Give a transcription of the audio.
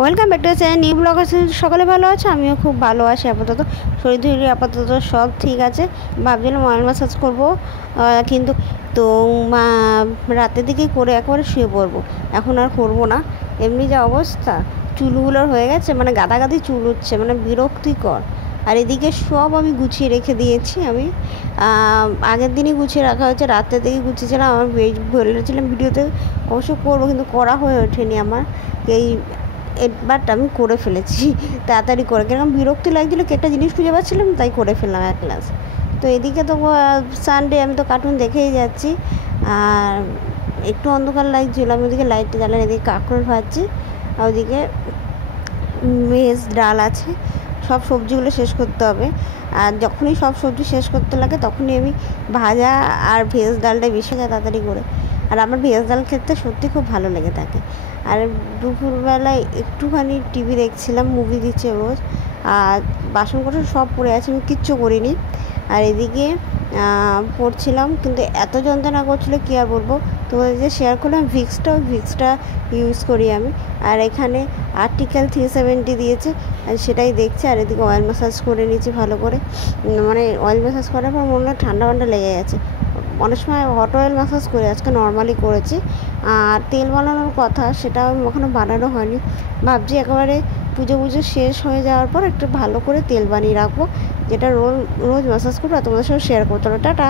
Welcome back to channel new blog. আছে সকালে ভালো আছে, আমিও খুব ভালো আছি। আপাতত শরীর আপাতত সব ঠিক আছে। ভাবছিলাম অয়েল ম্যাসাজ করবো, কিন্তু তো রাতের দিকে করে একবারে শুয়ে পড়বো। এখন আর করবো না। এমনি যা অবস্থা চুলগুলোর হয়ে গেছে, মানে গাদাগাদি চুল উঠছে, মানে বিরক্তিকর। আর এদিকে সব আমি গুছিয়ে রেখে দিয়েছি। আমি আগের দিনই গুছিয়ে রাখা হয়েছে, রাতের দিকে গুছিয়েছিলাম। আমার বলেছিলাম ভিডিওতে অবশ্য করবো, কিন্তু করা হয়ে ওঠেনি আমার। এই বাট আমি করে ফেলেছি তাড়াতাড়ি করে, কিরকম বিরক্তি লাগছিলো, কি একটা জিনিস খুঁজে পাচ্ছিলাম, তাই করে ফেললাম এক ক্লাস। তো এদিকে তো সানডে, আমি তো কার্টুন দেখেই যাচ্ছি। আর একটু অন্ধকার লাগছিলো, আমি ওদিকে লাইটটা জ্বালান, এদিকে কাঁকরোল ভাজছি, আর ওদিকে ভেজ ডাল আছে। সব সবজিগুলো শেষ করতে হবে। আর যখনই সব সবজি শেষ করতে লাগে তখনই আমি ভাজা আর ভেজ ডালটা বেশি খাই তাড়াতাড়ি করে। আর আমার ভেজ ডাল খেতে সত্যি খুব ভালো লেগে থাকে। আর দুপুরবেলায় একটুখানি টিভি দেখছিলাম, মুভি দিচ্ছে রোজ। আর বাসন কোসন সব পড়ে আছে, আমি কিচ্ছু করিনি। আর এদিকে পড়ছিলাম, কিন্তু এত যন্ত্রণা করছিলো কী আর বলবো। তোমাদের যে শেয়ার করলাম ভিক্সটা ইউজ করি আমি। আর এখানে আর্টিকেল 370 দিয়েছে, আর সেটাই দেখছি। আর এদিকে অয়েল ম্যাসাজ করে নিয়েছি ভালো করে। মানে অয়েল ম্যাসাজ করার পর মনে হয় ঠান্ডা ঠান্ডা লেগে গেছে। অনেক সময় হট অয়েল ম্যাসাজ করে, আজকে নর্মালি করেছি। আর তেল বানানোর কথা, সেটা এখনও বানানো হয়নি। ভাবছি একেবারে পুজো শেষ হয়ে যাওয়ার পর একটু ভালো করে তেল বানিয়ে রাখবো, যেটা রোজ ম্যাসাজ করবো আর তোমাদের সঙ্গে শেয়ার করতে হবে। টাটা।